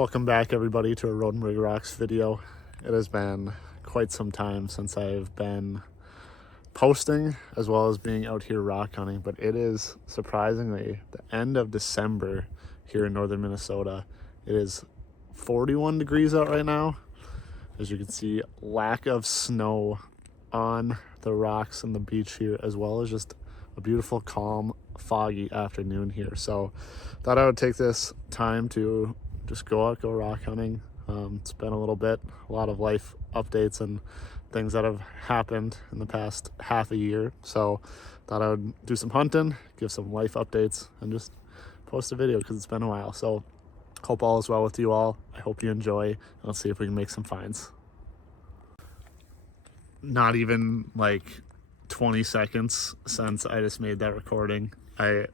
Welcome back everybody to a Road and Rig Rocks video. It has been quite some time since I've been posting as well as being out here rock hunting, but it is surprisingly the end of December here in northern Minnesota. It is 41 degrees out right now. As you can see, lack of snow on the rocks and the beach here, as well as just a beautiful, calm, foggy afternoon here. So thought I would take this time to just go rock hunting. It's been a little bit, a lot of life updates and things that have happened in the past half a year. So thought I would do some hunting, give some life updates, and just post a video because it's been a while. So hope all is well with you all. I hope you enjoy, and let's see if we can make some finds. Not even like 20 seconds since I just made that recording. I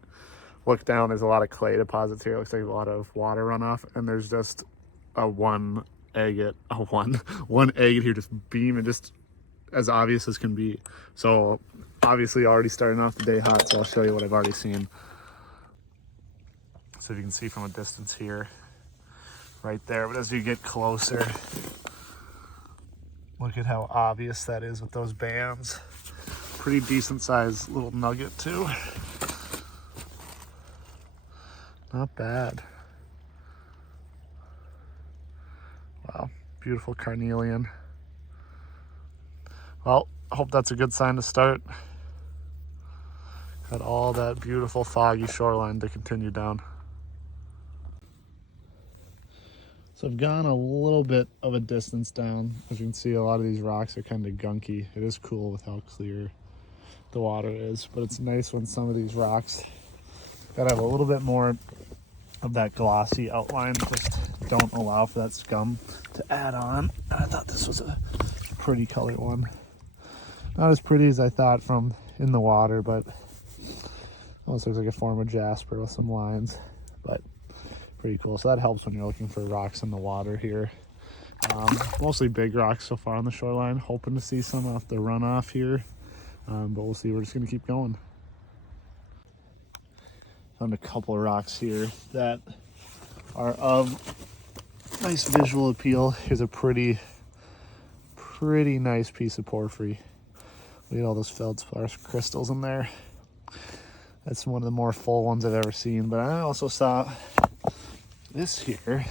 look down, there's a lot of clay deposits here. It looks like a lot of water runoff, and there's just one agate here just beaming, just as obvious as can be. So obviously already starting off the day hot, so I'll show you what I've already seen. So you can see from a distance here, right there, but as you get closer, look at how obvious that is with those bands. Pretty decent sized little nugget too. Not bad. Wow, beautiful carnelian. Well, I hope that's a good sign to start. Got all that beautiful foggy shoreline to continue down. So I've gone a little bit of a distance down. As you can see, a lot of these rocks are kind of gunky. It is cool with how clear the water is, but it's nice when some of these rocks gotta have a little bit more of that glossy outline, just don't allow for that scum to add on. And I thought this was a pretty colored one. Not as pretty as I thought from in the water, but almost looks like a form of jasper with some lines, but pretty cool. So that helps when you're looking for rocks in the water here. Mostly big rocks so far on the shoreline, hoping to see some off the runoff here, but we'll see. We're just gonna keep going. Found a couple of rocks here that are of nice visual appeal. Here's a pretty nice piece of porphyry. Look at all those feldspar crystals in there. That's one of the more full ones I've ever seen. But I also saw this here,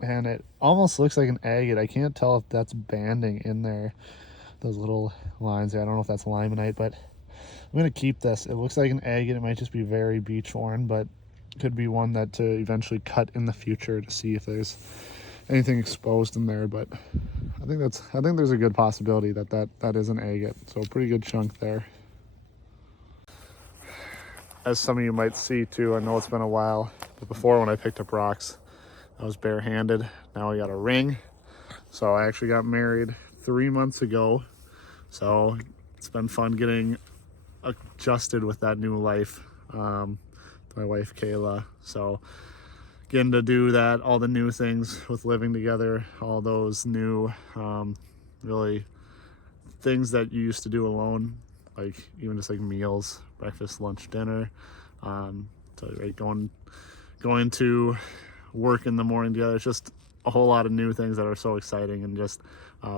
and it almost looks like an agate. I can't tell if that's banding in there, those little lines there. I don't know if that's limonite, but I'm gonna keep this. It looks like an agate. It might just be very beach worn, but could be one that to eventually cut in the future to see if there's anything exposed in there. But I think there's a good possibility that is an agate. So a pretty good chunk there. As some of you might see too, I know it's been a while, but before when I picked up rocks, I was barehanded. Now I got a ring. So I actually got married 3 months ago. So it's been fun getting adjusted with that new life. My wife Kayla, so getting to do that, all the new things with living together, all those new really things that you used to do alone, like even just like meals, breakfast, lunch, dinner, so right, going to work in the morning together. It's just a whole lot of new things that are so exciting, and just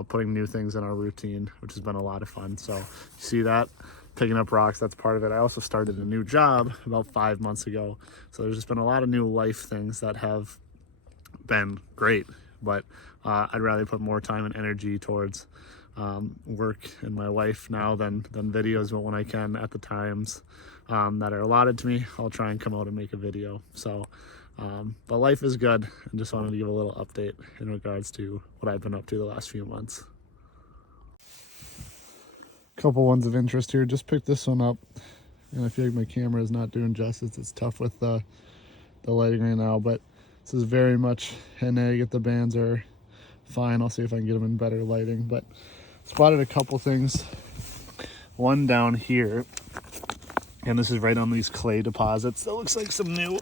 putting new things in our routine, which has been a lot of fun. So you see that picking up rocks, that's part of it. I also started a new job about 5 months ago, so there's just been a lot of new life things that have been great, but I'd rather put more time and energy towards work and my wife now than videos. But when I can, at the times that are allotted to me, I'll try and come out and make a video. So but life is good, and just wanted to give a little update in regards to what I've been up to the last few months. Couple ones of interest here. Just picked this one up, and I feel like my camera is not doing justice. It's tough with the lighting right now, but this is very much an agate. The bands are fine. I'll see if I can get them in better lighting, but spotted a couple things. One down here, and this is right on these clay deposits. That looks like some new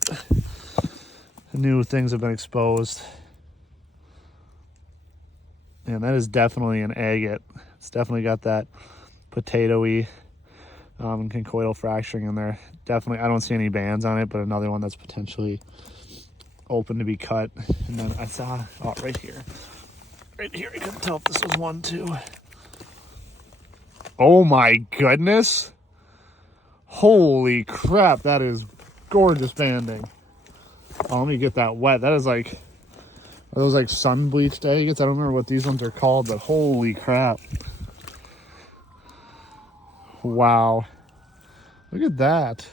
things have been exposed, and that is definitely an agate. It's definitely got that potatoey and conchoidal fracturing in there. Definitely, I don't see any bands on it, but another one that's potentially open to be cut. And then I saw, oh, right here, I couldn't tell if this was one too. Oh my goodness. Holy crap, that is gorgeous banding. Oh, let me get that wet. That is like, are those like sun bleached agates? I don't remember what these ones are called, but holy crap. Wow. Look at that.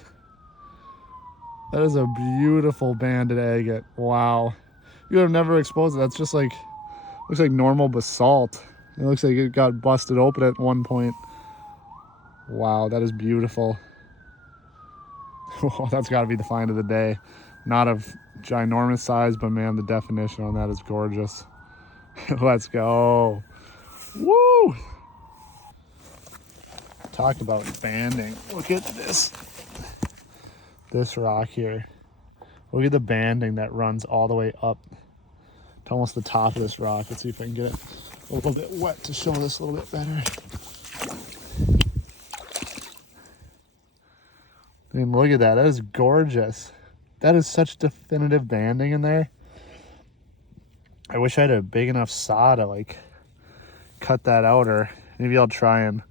That is a beautiful banded agate. Wow. You would have never exposed it. That's just like, looks like normal basalt. It looks like it got busted open at one point. Wow, that is beautiful. That's got to be the find of the day. Not of ginormous size, but man, the definition on that is gorgeous. Let's go. Woo! Talk about banding. Look at this rock here. Look at the banding that runs all the way up to almost the top of this rock. Let's see if I can get it a little bit wet to show this a little bit better. I mean, look at that. That is gorgeous. That is such definitive banding in there. I wish I had a big enough saw to like cut that out, or maybe I'll try and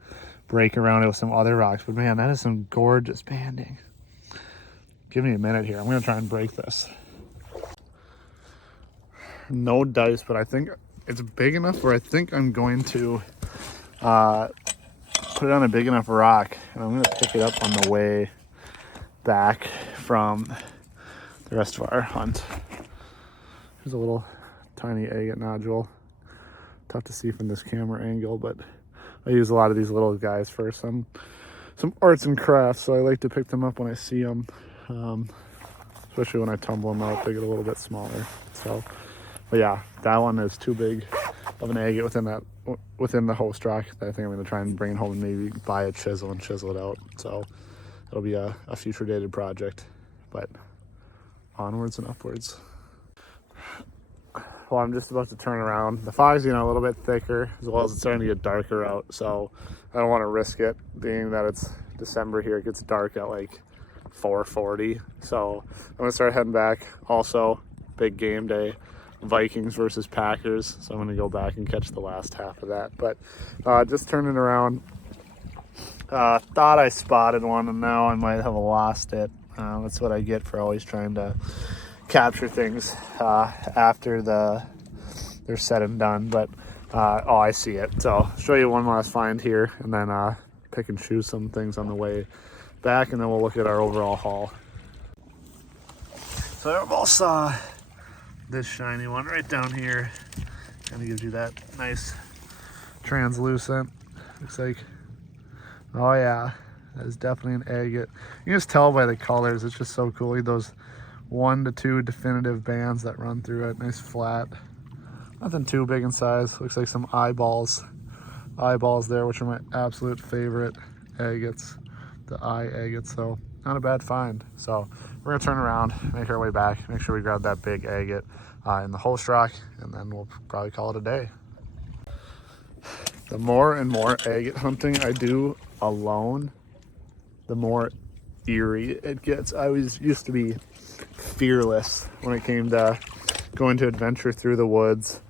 break around it with some other rocks. But man, that is some gorgeous banding. Give me a minute here. I'm going to try and break this. No dice, but I think it's big enough where I think I'm going to put it on a big enough rock, and I'm going to pick it up on the way back from the rest of our hunt. Here's a little tiny agate nodule. Tough to see from this camera angle, but I use a lot of these little guys for some arts and crafts, so I like to pick them up when I see them. Especially when I tumble them out, they get a little bit smaller. So, but yeah, that one is too big of an agate within the host rock that I think I'm going to try and bring it home and maybe buy a chisel and chisel it out. So it'll be a future dated project, but onwards and upwards. Well, I'm just about to turn around. The fog's, a little bit thicker, as well as it's starting to get darker out. So I don't want to risk it, being that it's December here. It gets dark at like 4:40. So I'm gonna start heading back. Also, big game day, Vikings versus Packers. So I'm gonna go back and catch the last half of that. But just turning around, thought I spotted one, and now I might have lost it. That's what I get for always trying to capture things after they're said and done. But I see it. So I'll show you one last find here, and then pick and choose some things on the way back, and then we'll look at our overall haul. So I both saw this shiny one right down here. Kind of gives you that nice translucent. Looks like, oh yeah, that is definitely an agate. You can just tell by the colors. It's just so cool. Those 1 to 2 definitive bands that run through it. Nice flat. Nothing too big in size. Looks like some eyeballs there, which are my absolute favorite agates. The eye agate, so not a bad find. So we're gonna turn around, make our way back, make sure we grab that big agate in the host rock, and then we'll probably call it a day. The more and more agate hunting I do alone, the more eerie it gets. I always used to be fearless when it came to going to adventure through the woods,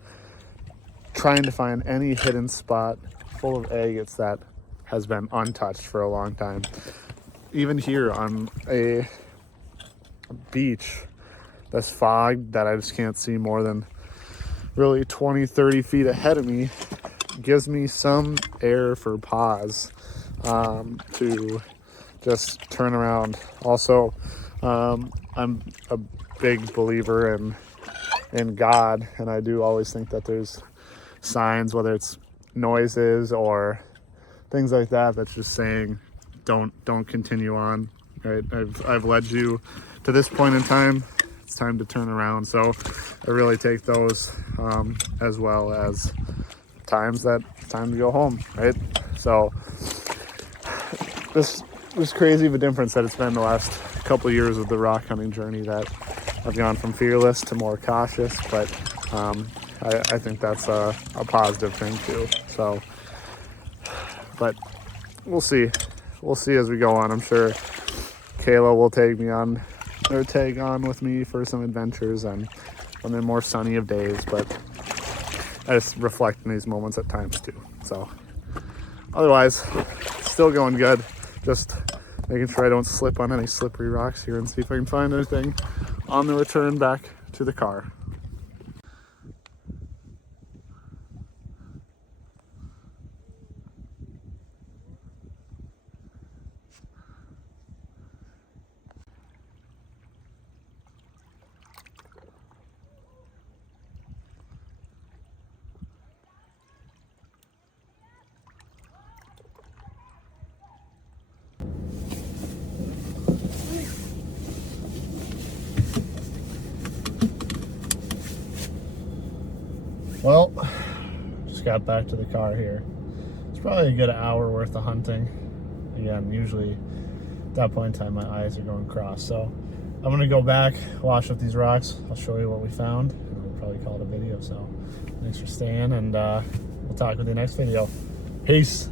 trying to find any hidden spot full of agates that has been untouched for a long time. Even here on a beach that's fogged, that I just can't see more than really 20-30 feet ahead of me, gives me some air for pause to just turn around. Also, I'm a big believer in God, and I do always think that there's signs, whether it's noises or things like that, that's just saying don't continue on, right? I've led you to this point in time. It's time to turn around. So I really take those as well as times that it's time to go home, right? So this crazy of a difference that it's been the last couple of years of the rock hunting journey, that I've gone from fearless to more cautious, but I think that's a positive thing too. So, but we'll see as we go on. I'm sure Kayla will take me on or tag on with me for some adventures and when they're more sunny of days, but I just reflect in these moments at times too. So otherwise, still going good. Just making sure I don't slip on any slippery rocks here and see if I can find anything on the return back to the car. Well, just got back to the car here. It's probably a good hour worth of hunting. Again, usually at that point in time my eyes are going cross. So I'm gonna go back, wash up these rocks. I'll show you what we found, and we'll probably call it a video. So thanks for staying, and we'll talk with you next video. Peace.